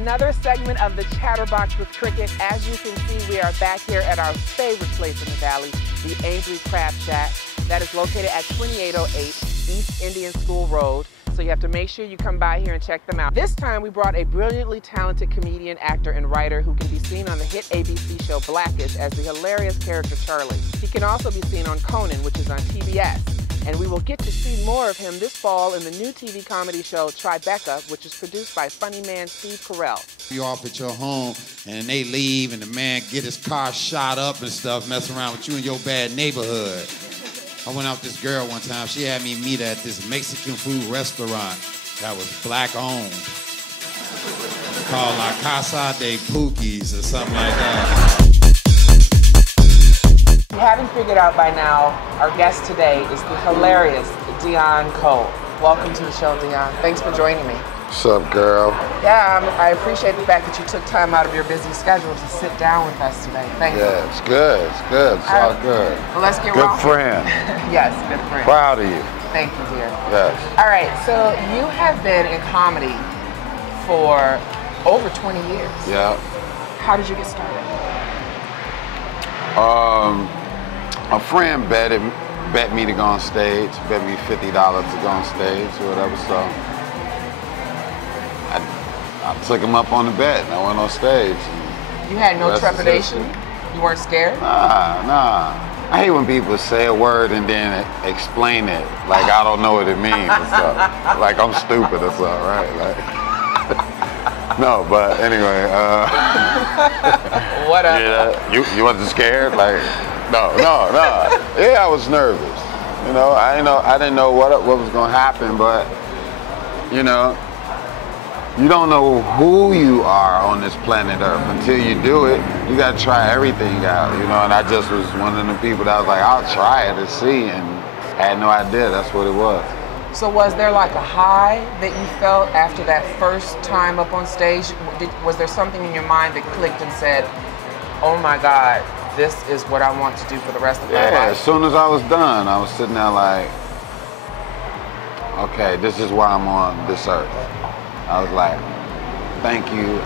another segment of the Chatterbox with Cricket. As you can see, we are back here at our favorite place in the Valley, the Angry Crab Shack. That is located at 2808 East Indian School Road. So you have to make sure you come by here and check them out. This time we brought a brilliantly talented comedian, actor, and writer who can be seen on the hit ABC show Blackish as the hilarious character Charlie. He can also be seen on Conan, which is on TBS. And we will get to see more of him this fall in the new TV comedy show Tribeca, which is produced by funny man Steve Carell. You off at your home and they leave and the man get his car shot up and stuff, messing around with you in your bad neighborhood. I went out with this girl one time. She had me meet at this Mexican food restaurant that was black owned. Called La Casa de Pookies or something like that. If you haven't figured out by now, our guest today is the hilarious Deon Cole. Welcome to the show, Deon. Thanks for joining me. What's up, girl? Yeah, I appreciate the fact that you took time out of your busy schedule to sit down with us today. Thank you. Yeah, it's good. It's good. It's all good. Well, let's get good rolling. Friend. Yes, good friend. Proud of you. Thank you, dear. Yes. All right, so you have been in comedy for over 20 years. Yeah. How did you get started? A friend bet me to go on stage, bet me $50 to go on stage or whatever, so I took him up on the bet and I went on stage. You had no trepidation? You weren't scared? Nah. I hate when people say a word and then explain it like I don't know what it means or something. Like I'm stupid or something, right? Like, no, but anyway. What up? Yeah, you wasn't scared? Like, no. Yeah, I was nervous. You know, I didn't know what was gonna happen, but you know, you don't know who you are on this planet Earth until you do it. You gotta try everything out, you know, and I just was one of the people that was like, I'll try it and see, and I had no idea that's what it was. So was there like a high that you felt after that first time up on stage? Was there something in your mind that clicked and said, oh my God, this is what I want to do for the rest of my life? Yeah, as soon as I was done, I was sitting there like, okay, this is why I'm on this earth. I was like, thank you,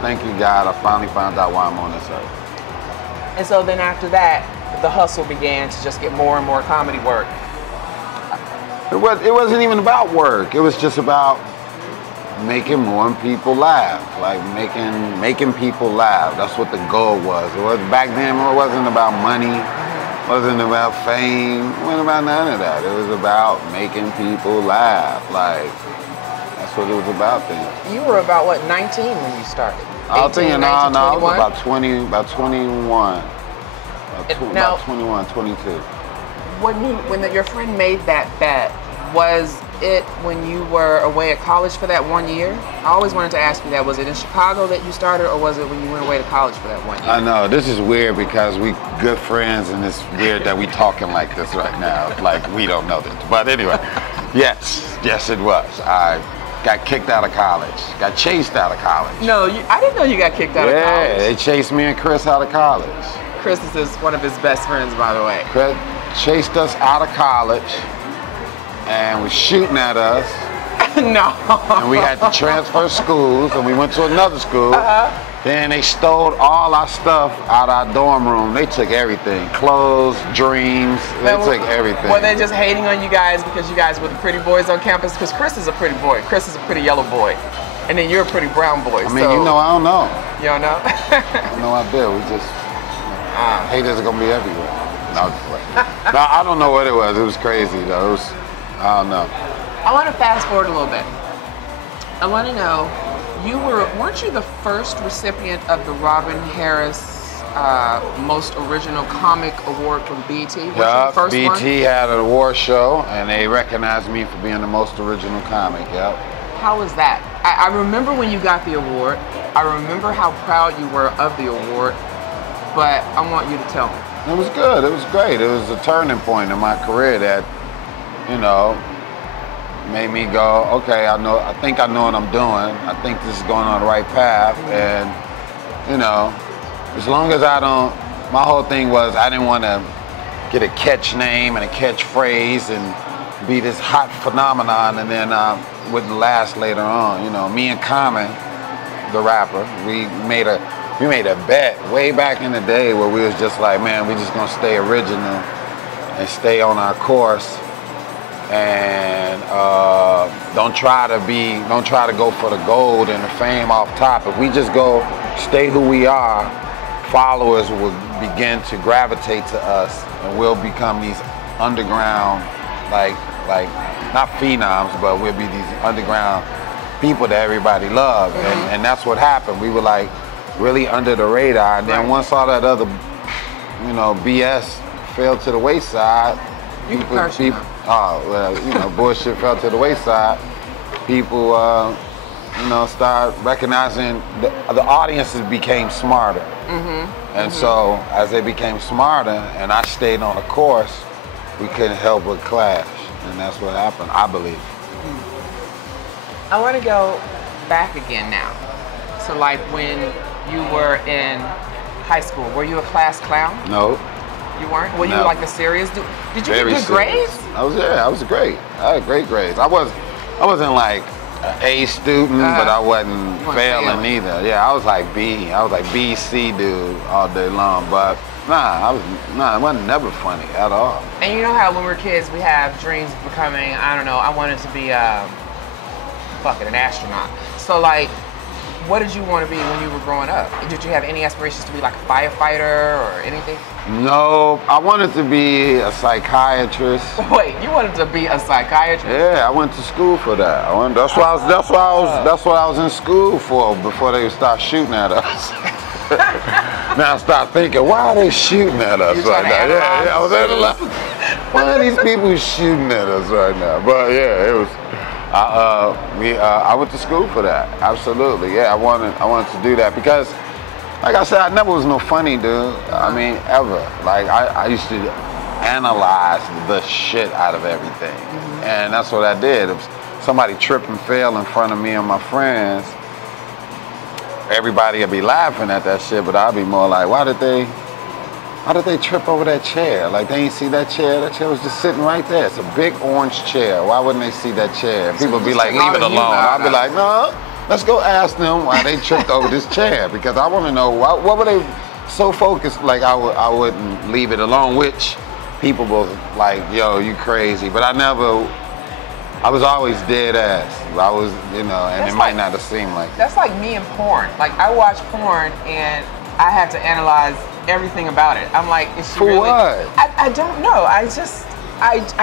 thank you God, I finally found out why I'm on this earth. And so then after that, the hustle began to just get more and more comedy work. It wasn't even about work, it was just about making more people laugh, like making people laugh. That's what the goal was. It was back then. It wasn't about money, it wasn't about fame, it wasn't about none of that. It was about making people laugh. Like that's what it was about then. You were about what, 19 when you started? I was thinking, no, I was about 21. About 21, 22. When your friend made that bet, was it when you were away at college for that 1 year? I always wanted to ask you that. Was it in Chicago that you started, or was it when you went away to college for that 1 year? I know, this is weird because we good friends and it's weird that we talking like this right now, like we don't know this. But anyway, yes it was. I got kicked out of college, got chased out of college. No, I didn't know you got kicked out of college. Yeah, they chased me and Chris out of college. Chris is one of his best friends, by the way. Chris chased us out of college and was shooting at us. No. And we had to transfer schools, and we went to another school. Then they stole all our stuff out of our dorm room. They took everything, clothes, dreams, they took everything. Were they just hating on you guys because you guys were the pretty boys on campus? Because Chris is a pretty boy. Chris is a pretty yellow boy. And then you're a pretty brown boy. I mean, you know, I don't know. You don't know? I have no idea. We just, haters are gonna be everywhere. No, no, I don't know what it was. It was crazy, though. It was, I don't know. I want to fast forward a little bit. I want to know, weren't you the first recipient of the Robin Harris Most Original Comic Award from BET? Yeah, BET had an award show, and they recognized me for being the most original comic, yep. How was that? I remember when you got the award. I remember how proud you were of the award, but I want you to tell me. It was good, it was great. It was a turning point in my career that, you know, made me go, okay, I think I know what I'm doing. I think this is going on the right path. And, you know, as long as I don't, my whole thing was I didn't want to get a catch name and a catchphrase and be this hot phenomenon and then wouldn't last later on. You know, me and Common, the rapper. We made a bet way back in the day where we was just like, man, we just gonna stay original and stay on our course, and don't try to go for the gold and the fame off top. If we just go stay who we are, followers will begin to gravitate to us, and we'll become these underground, like not phenoms, but we'll be these underground people that everybody loved. And that's what happened. We were like really under the radar, and then once all that other, BS fell to the wayside, bullshit fell to the wayside, people start recognizing the audiences became smarter. And so as they became smarter and I stayed on a course, we couldn't help but clash. And that's what happened, I believe. I want to go back again now. So like when you were in high school, were you a class clown? No. You weren't? Were you No. like a serious dude? Did you get good grades? I was great. I had great grades. I wasn't like an A student, but I wasn't failing either. Yeah, I was like B. I was like B, C dude all day long. But it wasn't never funny at all. And you know how when we're kids, we have dreams of becoming, I don't know, I wanted to be an astronaut. So like, what did you want to be when you were growing up? Did you have any aspirations to be like a firefighter or anything? No, I wanted to be a psychiatrist. Wait, you wanted to be a psychiatrist? Yeah, I went to school for that. That's what I was in school for before they would start shooting at us. Now I start thinking, why are they shooting at us right now? Yeah, I was analyzing. Why are these people shooting at us right now? But yeah, it was. I went to school for that. Absolutely, yeah. I wanted to do that because, like I said, I never was no funny dude. I mean, ever. Like I used to analyze the shit out of everything, and that's what I did. If somebody trip and fell in front of me and my friends, everybody would be laughing at that shit, but I'd be more like, why did they trip over that chair? Like, they ain't see that chair? That chair was just sitting right there. It's a big orange chair. Why wouldn't they see that chair? People would be like, leave it alone. I'd be like, no, let's go ask them why they tripped over this chair, because I want to know, what were they so focused, like I wouldn't leave it alone, which people were like, yo, you crazy. But I was always dead ass. I was, and that's it might not have seemed like that's like me and porn. Like, I watch porn and I have to analyze everything about it. I'm like, is she For really? what? I don't know. I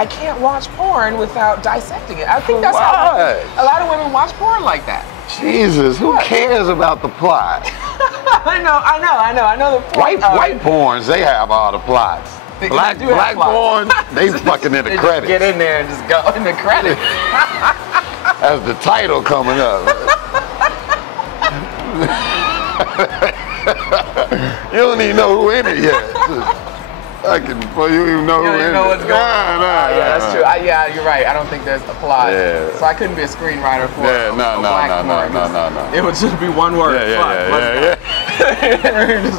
can't watch porn without dissecting it. I think that's how a lot of women watch porn like that. Jesus, who cares about the plot? I know the point. White porns, they have all the plots. Black porn, they fucking in the credits. Get in there and just go in the credits. As the title coming up. You don't even know who in it yet. Before you even know who in it. You don't even know what's going on. Yeah, that's true. Yeah, you're right. I don't think there's a plot. Yeah. So I couldn't be a screenwriter for No. It would just be one word. Yeah.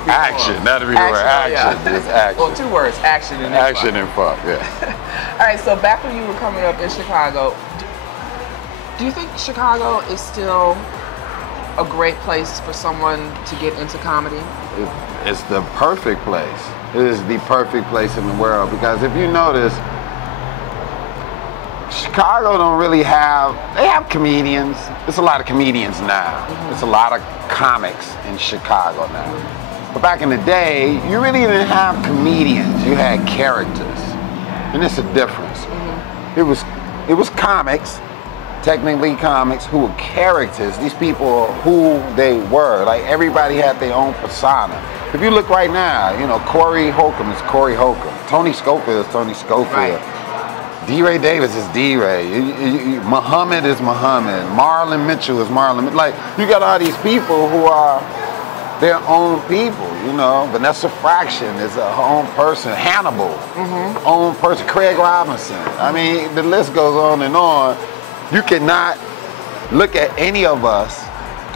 Action. That'd be the word. Action. Just action. Well, 2 words. Action and action and fuck. Yeah. All right. So back when you were coming up in Chicago, do you think Chicago is still a great place for someone to get into comedy? It's the perfect place. It is the perfect place in the world, because if you notice, Chicago don't really they have comedians. There's a lot of comedians now. There's a lot of comics in Chicago now. But back in the day, you really didn't have comedians. You had characters. And it's a difference. It was comics, technically comics, who were characters. These people, who they were. Like, everybody had their own persona. If you look right now, Corey Holcomb is Corey Holcomb. Tony Schofield is Tony Schofield. Right. D-Ray Davis is D-Ray. Muhammad is Muhammad. Marlon Mitchell is Marlon Mitchell. Like, you got all these people who are their own people, Vanessa Fraction is her own person. Hannibal, own person. Craig Robinson. I mean, the list goes on and on. You cannot look at any of us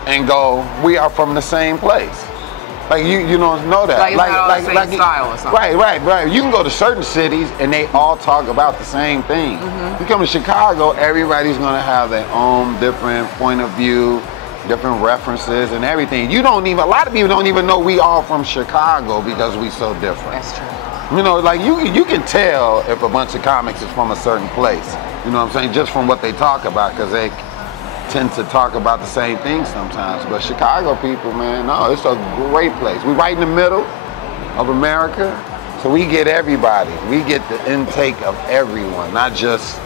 and go, we are from the same place. Like, you don't know that. Like the same style or something. Right. You can go to certain cities and they all talk about the same thing. You come to Chicago, everybody's gonna have their own different point of view. different references and everything. A lot of people don't even know we all from Chicago because we so different. That's true. You know, like you can tell if a bunch of comics is from a certain place. You know what I'm saying? Just from what they talk about, because they tend to talk about the same things sometimes. But Chicago people, man, no, it's a great place. We're right in the middle of America, so we get everybody. We get the intake of everyone, not just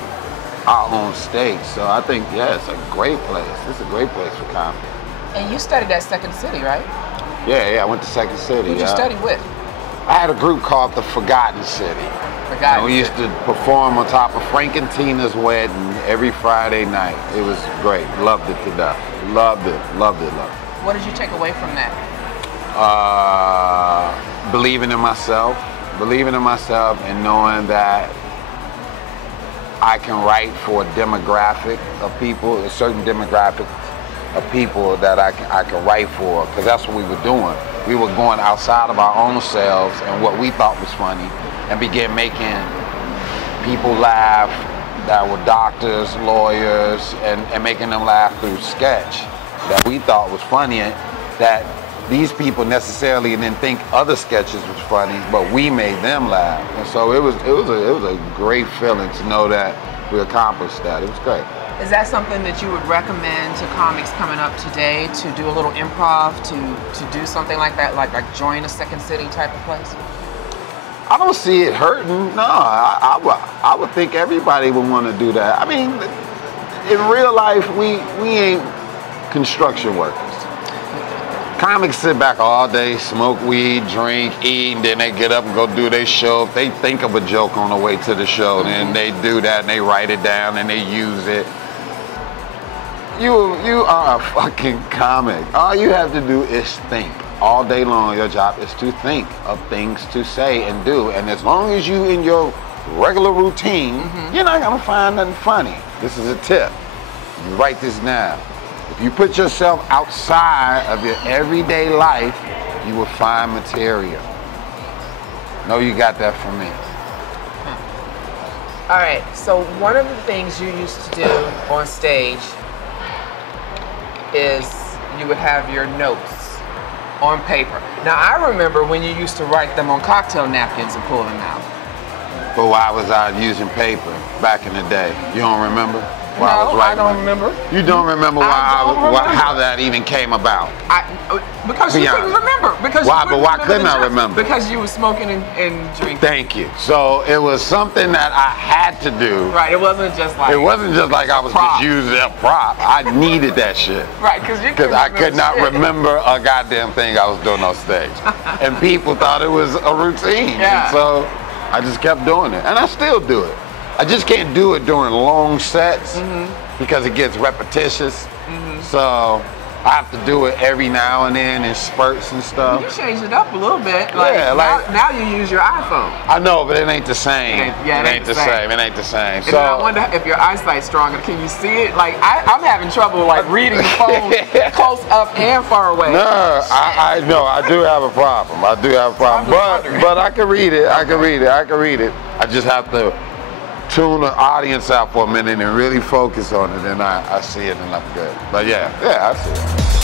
our own state. So I think, yeah, it's a great place. It's a great place for comedy. And you studied at Second City, right? Yeah, I went to Second City. Who'd you study with? I had a group called the Forgotten City. And we used to perform on top of Frank and Tina's wedding every Friday night. It was great. Loved it to death. Loved it, loved it, loved it. What did you take away from that? Believing in myself and knowing that I can write for a demographic of people, a certain demographic of people that I can write for, because that's what we were doing. We were going outside of our own selves and what we thought was funny and began making people laugh that were doctors, lawyers, and making them laugh through sketch that we thought was funny, and that these people necessarily didn't think other sketches was funny, but we made them laugh. And so it was a great feeling to know that we accomplished that. It was great. Is that something that you would recommend to comics coming up today, to do a little improv, to do something like that, like join a Second City type of place? I don't see it hurting. No, I would think everybody would want to do that. I mean, in real life, we ain't construction workers. Comics sit back all day, smoke weed, drink, eat, and then they get up and go do their show. If they think of a joke on the way to the show, then they do that and they write it down and they use it. You are a fucking comic. All you have to do is think. All day long, your job is to think of things to say and do. And as long as you in your regular routine, you're not gonna find nothing funny. This is a tip. You write this down. If you put yourself outside of your everyday life, you will find material. Know you got that from me. All right, so one of the things you used to do on stage is you would have your notes on paper. Now, I remember when you used to write them on cocktail napkins and pull them out. But why was I using paper back in the day? You don't remember? No, I don't remember. You don't remember how that even came about? Because you couldn't remember. Why? But why couldn't I remember? Because you were smoking and drinking. Thank you. So it was something that I had to do. Right. It wasn't just like. It wasn't just like I was just using a prop. I needed that shit. Right. Because I could not remember a goddamn thing I was doing on stage, and people thought it was a routine. Yeah. And so I just kept doing it, and I still do it. I just can't do it during long sets because it gets repetitious. So I have to do it every now and then in spurts and stuff. You changed it up a little bit. Now you use your iPhone. I know, but it ain't the same. It ain't the same. It ain't the same. And so I wonder if your eyesight's stronger. Can you see it? Like I'm having trouble like reading the phone close up and far away. No, I know I do have a problem. I do have a problem. But I can read it. I can read it. I just have to tune the audience out for a minute and really focus on it, and I see it and I'm good. But yeah, I see it.